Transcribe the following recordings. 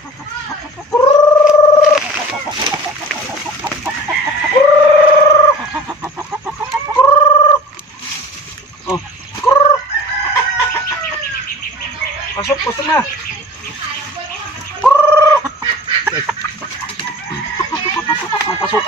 Oh. Pasok, pasok na. Pasok.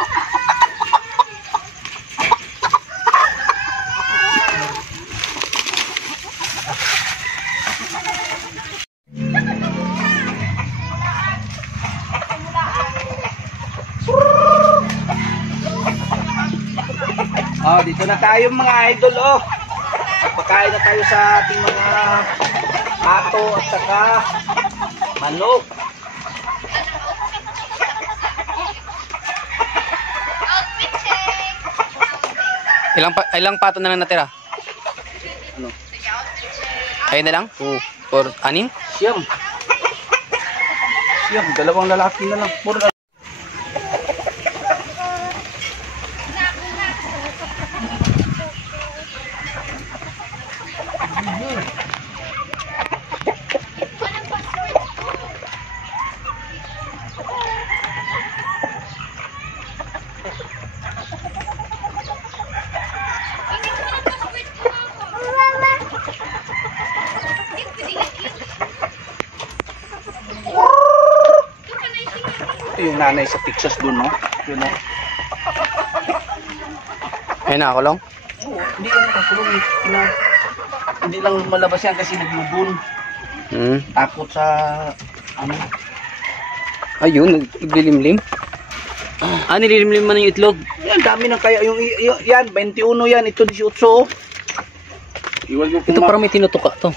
Oh, dito na tayo mga idol, oh. Pagpakain na tayo sa ating mga ato at saka manok. Ilang pato na lang natira? Ano? Ayun na lang? Oo. Or anim? Siyam. Siyam, dalawang lalaki na lang. Puro na. Ito yung nanay sa Texas doon, no? Yun, no? Ayun na ako lang? Oo, hindi yan nakakulong eh. Hindi lang malabas yan kasi naglubon. Takot sa ano. Ayun, naglilimlim. Nililimlim man yung itlog. Yan, dami ng kaya. Yan, 21 yan. Ito 18. Iwan mo Ito parang may tinutuka to.